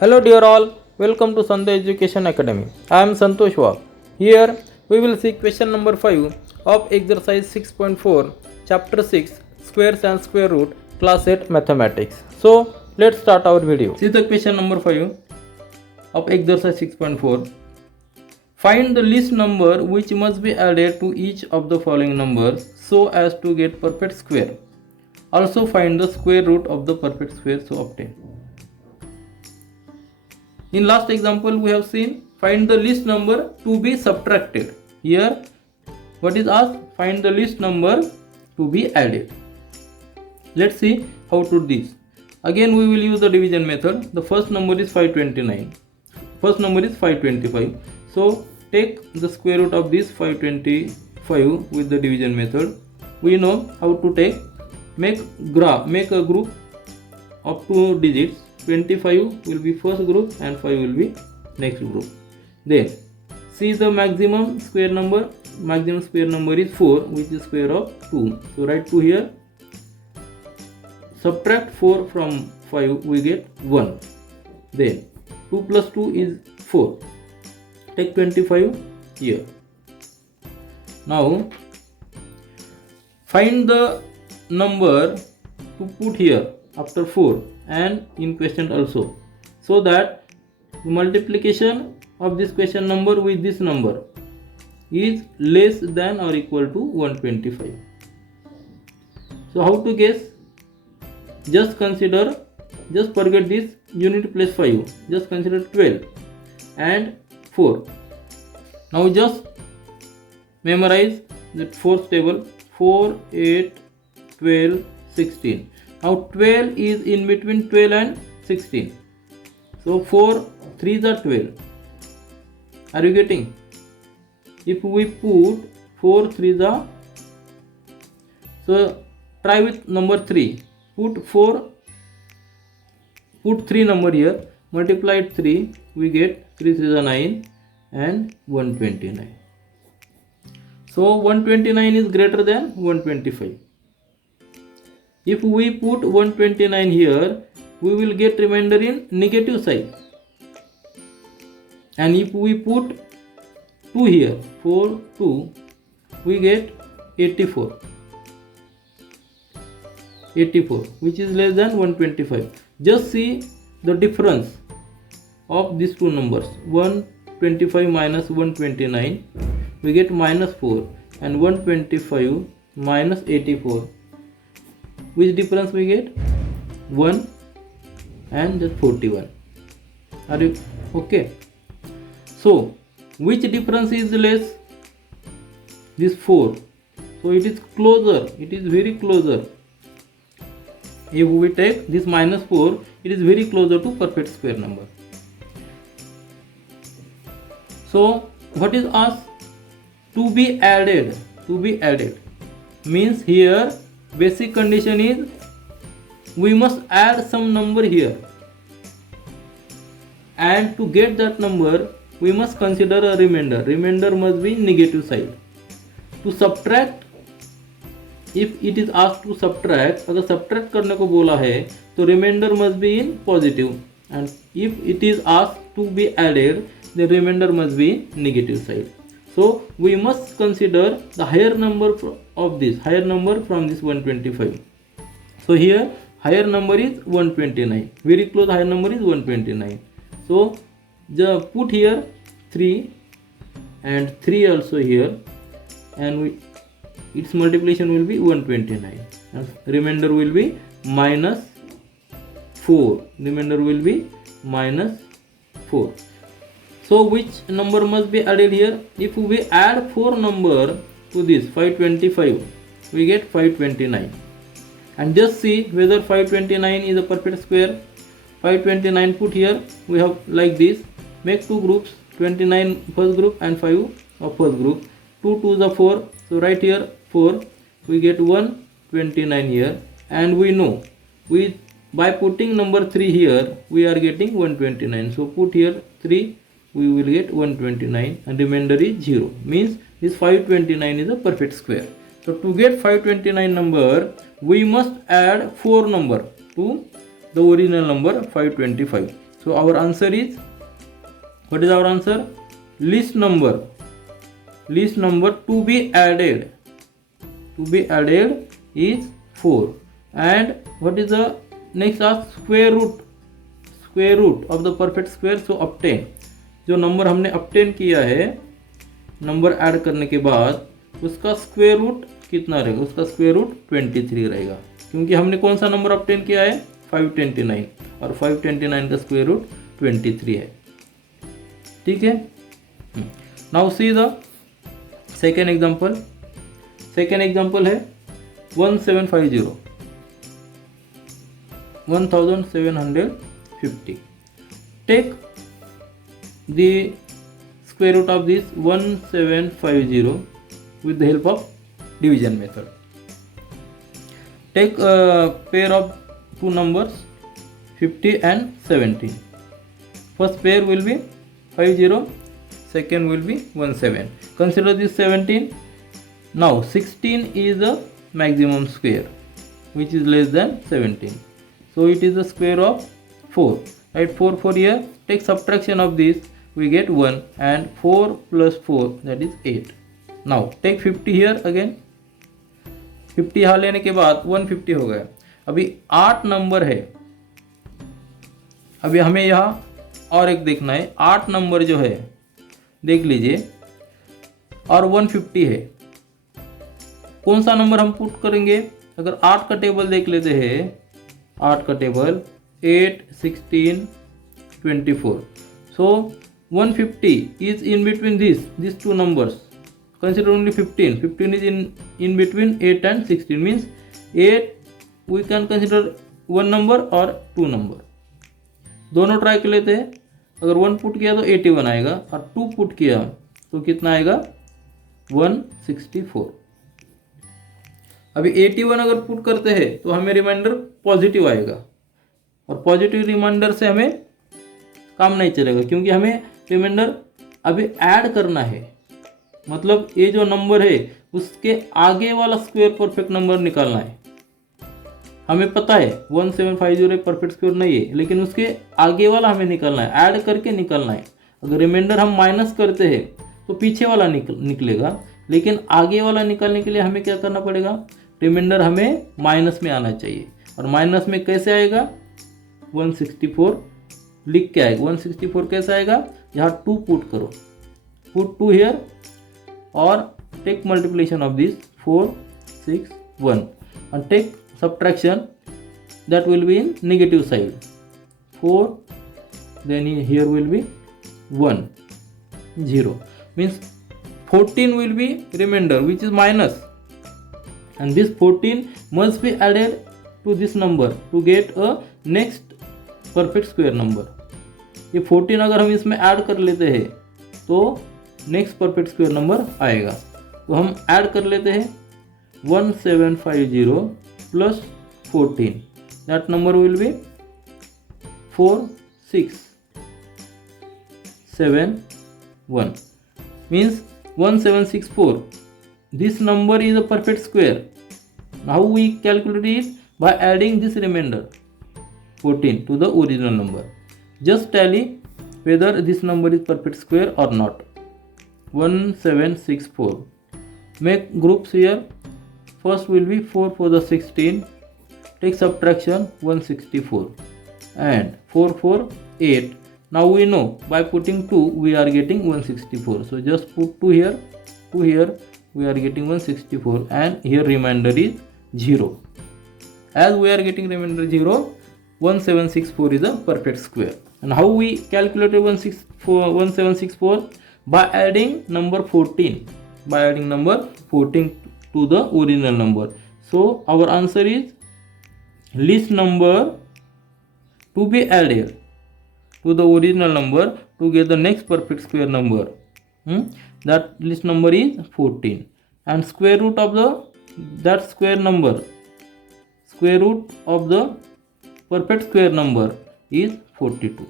Hello dear all, welcome to Sandhya Education Academy. I am Santosh Wag. Here we will see question number 5 of exercise 6.4 chapter 6 squares and square root class 8 mathematics. So let's start our video. See the question number 5 of exercise 6.4. Find the least number which must be added to each of the following numbers so as to get perfect square. Also find the square root of the perfect square so obtain. In last example we have seen find the least number to be subtracted. Here what is asked? Find the least number to be added. Let's see how to do this. Again we will use the division method. The first number is 529. First number is 525. So take the square root of this 525 with the division method. We know how to take. Make a group of 2 digits. 25 will be first group and 5 will be next group. Then see the maximum square number. Maximum square number is 4, which is square of 2. So write 2 here. Subtract 4 from 5, we get 1. Then 2 plus 2 is 4. Take 25 here. Now find the number to put here after 4 and in question also, so that the multiplication of this question number with this number is less than or equal to 125. So how to guess? Just forget this unit place 5. Just consider 12 and 4. Now just memorize the fourth table. 4, 8, 12, 16. Now 12 is in between 12 and 16. So 4 3s are 12. Are you getting? If we put 4 3s are, so try with number 3. Put 3 number here. Multiply it 3. We get 3 3s are 9 and 129. So 129 is greater than 125. If we put 129 here, we will get remainder in negative side. And if we put 2 here, 4, 2, we get 84. 84, which is less than 125. Just see the difference of these two numbers. 125 minus 129, we get minus 4. And 125 minus 84. Which difference we get? 1 and just 41. Are you okay? So which difference is less? This 4. So it is closer. It is very closer. If we take this minus 4, it is very closer to perfect square number. So what is asked? To be added. To be added means here basic condition is we must add some number here, and to get that number we must consider a remainder. Remainder must be negative side. To subtract, if it is asked to subtract, अगर subtract करने को बोला है तो remainder must be in positive, and if it is asked to be added, the remainder must be in negative side. So we must consider the higher number of this, higher number from this 125. So here higher number is 129. Very close higher number is 129. So just put here 3 and 3 also here, and its multiplication will be 129. And remainder will be minus 4. Remainder will be minus 4. So which number must be added here? If we add 4 number to this 525, we get 529. And just see whether 529 is a perfect square. 529 put here. We have like this. Make 2 groups. 29 first group and 5 of first group. 2 2s are 4. So right here 4. We get 129 here. And we know by putting number 3 here, we are getting 129. So put here 3. We will get 129 and remainder is 0. Means this 529 is a perfect square. So to get 529 number, we must add 4 number to the original number 525. So our answer is, what is our answer? List number to be added is 4. And what is the next? Ask square root of the perfect square. So obtain, जो number हमने obtain किया है number add करने के बाद, उसका square root कितना रहेगा? उसका स्क्वायर रूट 23 रहेगा, क्योंकि हमने कौन सा नंबर ऑब्टेन किया है? 529, और 529 का स्क्वायर रूट 23 है। ठीक है। Now see the second example. Second example है 1750, 1750. Take the square root of this 1750 with the help of division method. Take a pair of two numbers 50 and 17. First pair will be 50, second will be 17. Consider this 17. Now 16 is the maximum square which is less than 17. So it is the square of 4. Write 4 here. Take subtraction of this. We get 1, and 4 plus 4, that is 8. Now take 50 here again. 50 यहाँ लेने के बाद 150 हो गया। अभी 8 number है। अभी हमें यहाँ और एक देखना है। 8 नंबर जो है देख लीजिए, और 150 है। कौन सा नंबर हम पुट करेंगे? अगर 8 का टेबल देख लेते हैं, 8 का table 8, 16, 24. So 150 is in between these two numbers. Consider only 15. 15 is in between 8 and 16. Means 8 we can consider one number or two number. दोनों ट्राई कर लेते हैं। अगर 1 पुट किया तो 81 आएगा, और 2 पुट किया तो कितना आएगा? 164. अभी 81 अगर पुट करते हैं तो हमें रिमाइंडर पॉजिटिव आएगा, और पॉजिटिव रिमाइंडर से हमें काम नहीं चलेगा, क्योंकि हमें रिमाइंडर अभी ऐड करना है। मतलब ये जो नंबर है उसके आगे वाला स्क्वायर परफेक्ट नंबर निकालना है। हमें पता है 1750 एक परफेक्ट स्क्वायर नहीं है, लेकिन उसके आगे वाला हमें निकालना है, ऐड करके निकालना है। अगर रिमाइंडर हम माइनस करते हैं तो पीछे वाला निकलेगा, लेकिन आगे वाला निकालने के लिए हमें क्या करना पड़ेगा? रिमाइंडर हमें माइनस में आना चाहिए। और माइनस में कैसे आएगा? 164 लिख के आएगा। 164 कैसे आएगा? यहाँ 2 पुट करो, पुट 2 हियर, और take multiplication of this 4, 6, 1, and take subtraction that will be in negative side. 4, then here will be 1, 0. Means 14 will be remainder, which is minus, and this 14 must be added to this number to get a next perfect square number. ये 14 अगर हम इसमें add कर लेते हैं तो next perfect square number आएगा। तो हम ऐड कर लेते हैं 1750 plus 14, that number will be 4671, means 1764. This number is a perfect square. How we calculate it? By adding this remainder 14 to the original number. Just tally whether this number is perfect square or not. 1764. Make groups here. First will be 4 for the 16. Take subtraction 164, and 4 for 8. Now we know by putting 2 we are getting 164. So just put 2 here, 2 here, we are getting 164, and here remainder is 0. As we are getting remainder 0, 1764 is a perfect square. And how we calculated 1764? By adding number 14. By adding number 14 to the original number. So our answer is list number to be added to the original number to get the next perfect square number. That list number is 14, and square root of that square number, square root of the perfect square number is 42.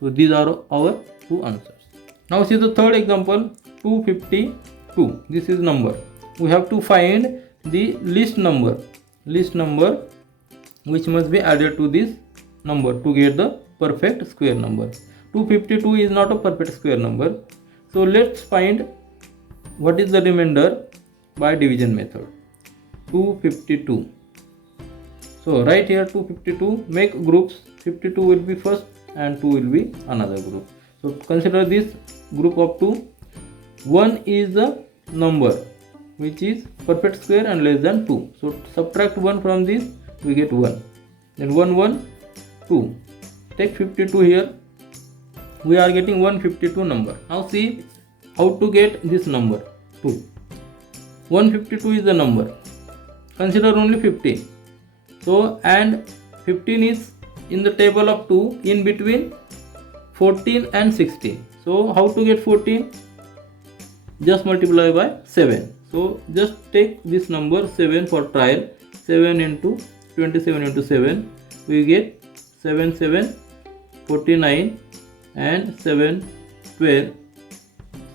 So these are our two answers. Now see the third example, 252. This is number. We have to find the list number which must be added to this number to get the perfect square number. 252 is not a perfect square number. So let's find what is the remainder by division method. 252. So right here 252, make groups. 52 will be first and 2 will be another group. So consider this group of 2. 1 is the number which is perfect square and less than 2. So subtract 1 from this, we get 1. Then 1, 1, 2. Take 52 here. We are getting 152 number. Now see how to get this number 2. 152 is the number. Consider only 15. So and 15 is in the table of 2 in between 14 and 16. So how to get 14? Just multiply by 7. So just take this number 7 for trial. 7 into 27 into 7. We get 7, 7, 49 and 7, 12.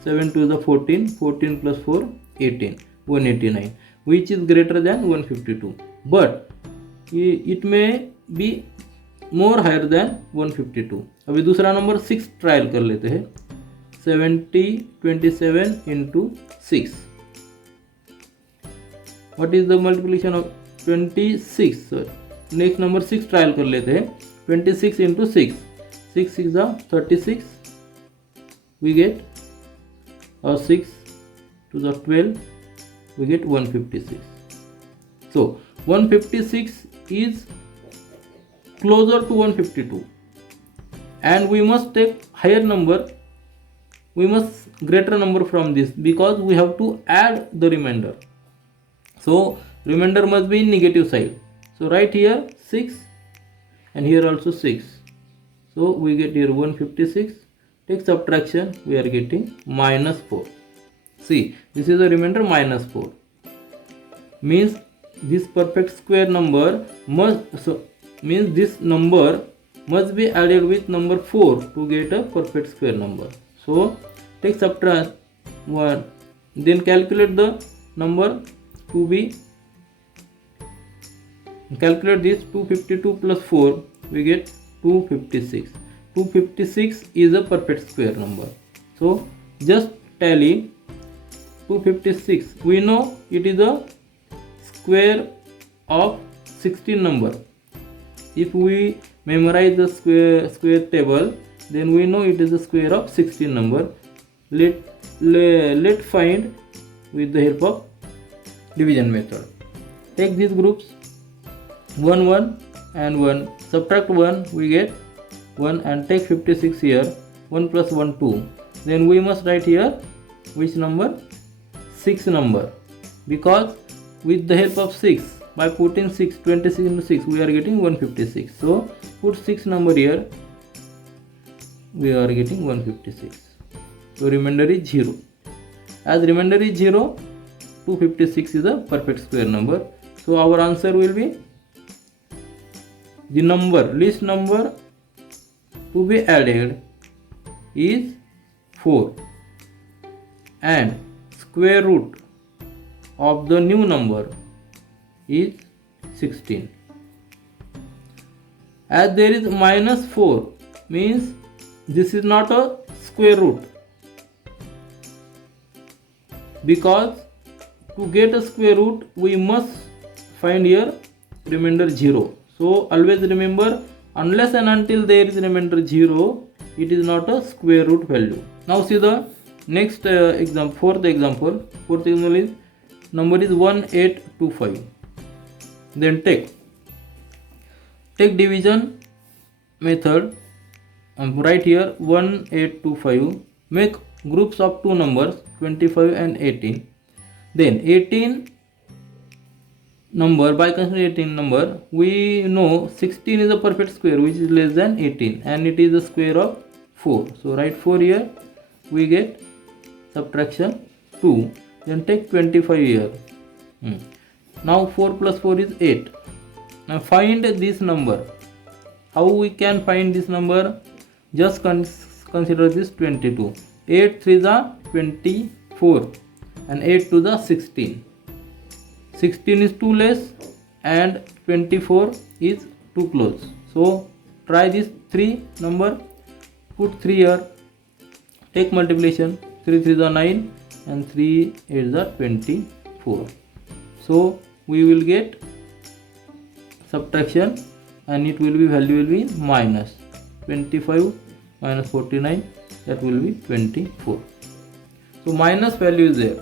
7 to the 14. 14 plus 4, 18. 189. Which is greater than 152. But it may be more higher than 152. अभी दूसरा number 6 trial कर लेते हैं. 27 into 6. What is the multiplication of 26? So next number 6 trial कर लेते हैं. 26 into 6. 6 6 are 36. We get 6 to the 12. We get 156. So 156 is closer to 152. And we must take higher number. We must greater number from this because we have to add the remainder. So remainder must be in negative side. So right here 6 and here also 6. So we get here 156. Take subtraction, we are getting minus 4. See, this is the remainder minus 4. Means this perfect square number means this number must be added with number 4 to get a perfect square number. So take subtract 1, then calculate the number to be, calculate this 252 plus 4, we get 256. 256 is a perfect square number. So just tally 256. We know it is a square of 16 number. If we memorize the square table, then we know it is a square of 16 number. Let find with the help of division method. Take these groups 1 1 and 1. Subtract 1, we get 1 and take 56 here. 1 plus 1 2. Then we must write here which number? 6 number. Because with the help of 6, by putting 6, 26 into 6, we are getting 156. So put 6 number here, we are getting 156. So remainder is 0. As remainder is 0, 256 is a perfect square number. So our answer will be the number, least number to be added is 4 and square root of the new number is 16. As there is minus 4, means this is not a square root, because to get a square root we must find here remainder 0. So always remember, unless and until there is remainder 0, it is not a square root value. Now see the next example. Fourth example is number is 1825. Then take division method. Right here 1825. Make groups of two numbers 25 and 18. Then 18 number, by considering 18 number, we know 16 is a perfect square which is less than 18 and it is the square of 4. So write 4 here, we get subtraction 2. Then take 25 here. Now 4 plus 4 is 8. Now find this number. How we can find this number? Just consider this 22. 8 3 are 24 and 8 to the 16. 16 is too less and 24 is too close. So try this 3 number, put 3 here, take multiplication, 3 3 is 9 and 3 8 is 24. So we will get subtraction and it will be value will be minus 25 minus 49, that will be 24. So minus value is there,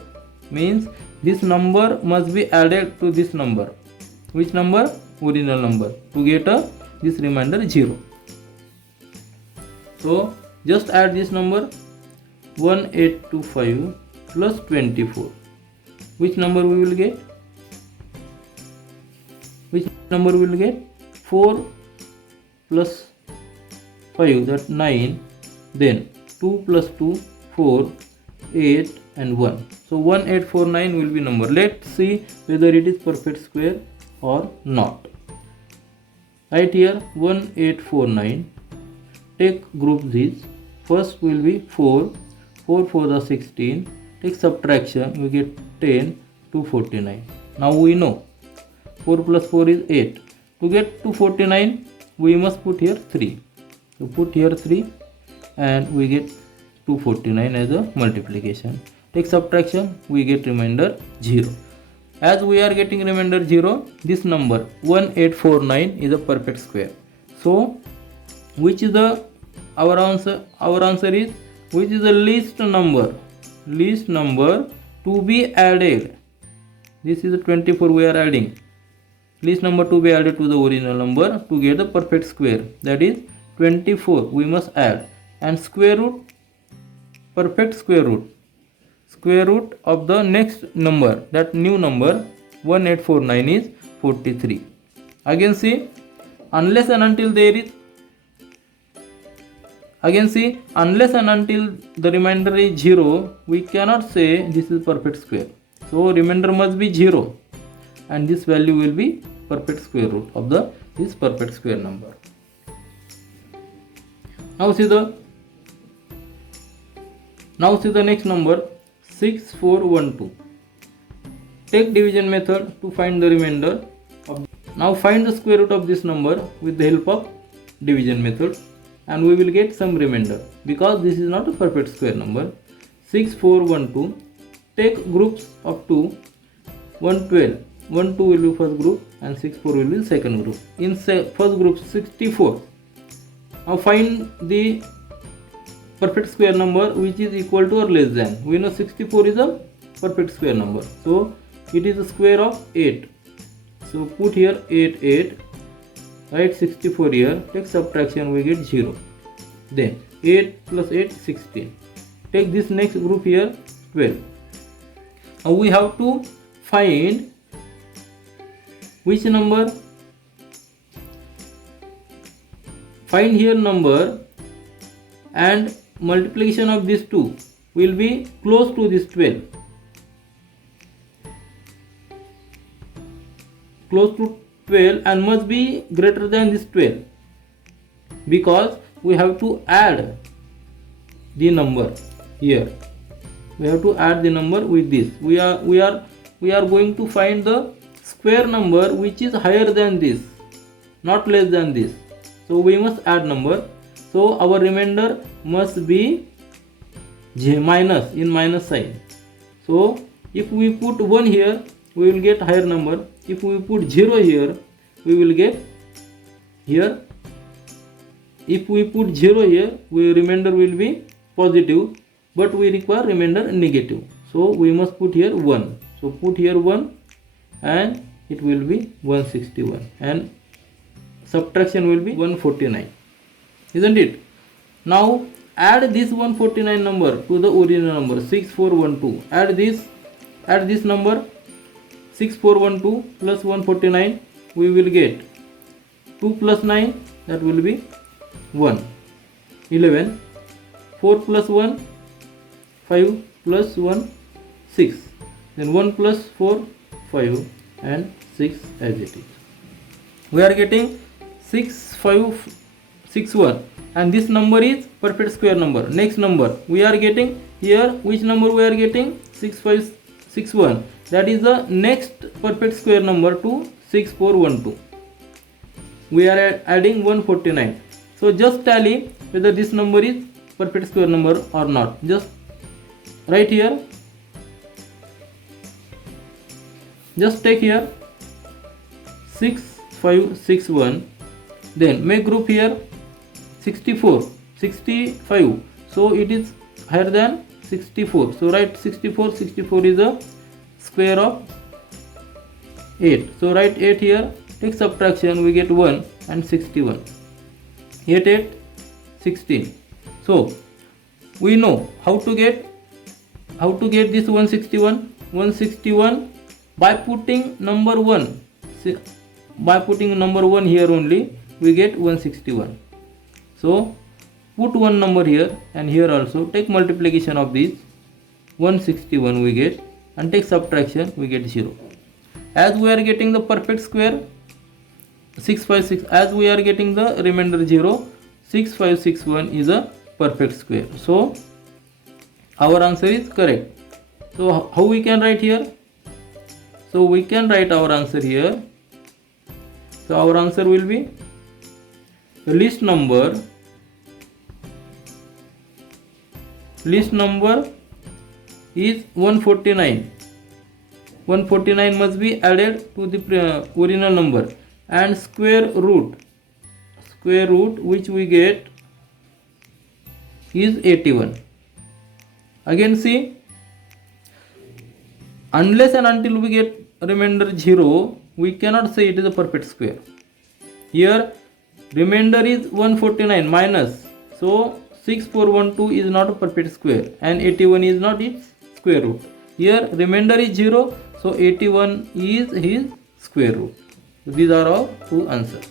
means this number must be added to this number. Which number? Original number, to get this remainder 0. So just add this number 1825 plus 24. Which number we will get? Which number we will get? 4 plus 5, that 9, then 2 plus 2, 4, 8 and 1. So 1849 will be number. Let's see whether it is perfect square or not. Right here 1849, take group these. First will be 4, 4 4 are 16, take subtraction, we get 10, 249. Now we know 4 plus 4 is 8. To get 249 we must put here 3. So put here 3 and we get 249 as a multiplication. Take subtraction, we get remainder 0. As we are getting remainder 0, this number 1849 is a perfect square. So which is our answer? Our answer is, which is the least number to be added. This is a 24 we are adding. Least number to be added to the original number to get the perfect square, that is 24 we must add, and square root, perfect square root of the next number, that new number 1849 is 43. Again see, unless and until the remainder is 0, we cannot say this is perfect square. So remainder must be 0 and this value will be perfect square root of this perfect square number. Now see the next number 6412. Take division method to find the remainder of. Now find the square root of this number with the help of division method and we will get some remainder, because this is not a perfect square number. 6412, take groups of 2, 112, 1 2 will be first group and 64 will be second group. In first group 64. Now find the perfect square number which is equal to or less than. We know 64 is a perfect square number, so it is a square of 8. So put here 8 8, write 64 here, take subtraction, we get 0. Then 8 plus 8 16. Take this next group here 12. Now we have to find which number. Find here number and multiplication of these two will be close to this 12. Close to 12 and must be greater than this 12, because we have to add the number here. We have to add the number with this. We are going to find the square number which is higher than this, not less than this. So we must add number. So our remainder must be minus, in minus sign. So if we put 1 here, we will get higher number. If we put 0 here, we will get here. If we put 0 here, remainder will be positive, but we require remainder negative. So we must put here 1. So put here 1 and it will be 161 and subtraction will be 149. Isn't it? Now add this 149 number to the original number 6412. Add this number 6412 plus 149, we will get 2 plus 9, that will be 1, 11, 4 plus 1, 5 plus 1, 6, then 1 plus 4, 5 and 6 as it is. We are getting 6561 and this number is perfect square number. Next number we are getting here, which number we are getting? 6561. That is the next perfect square number to 6412. We are adding 149. So just tally whether this number is perfect square number or not. Just write here. Just take here 6, 5, 6, 1. Then make group here 64, 65. So it is higher than 64. So write 64. 64 is a square of 8. So write 8 here. Take subtraction. We get 1 and 61. 8, 8, 16. So we know how to get this 161. 161 by putting number 1. By putting number 1 here only, we get 161. So put one number here and here also. Take multiplication of these. 161 we get, and take subtraction, we get 0. As we are getting the perfect square 656, as we are getting the remainder 0, 6561 is a perfect square. So our answer is correct. So how we can write here? So we can write our answer here. So our answer will be the list number is 149. 149 must be added to the original number, and square root which we get is 81. Again see, unless and until we get remainder 0, we cannot say it is a perfect square. Here remainder is 149 minus, so 6412 is not a perfect square, and 81 is not its square root. Here remainder is 0, so 81 is his square root. These are our two answers.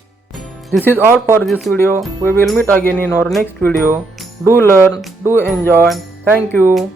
This is all for this video. We will meet again in our next video. Do learn, do enjoy. Thank you.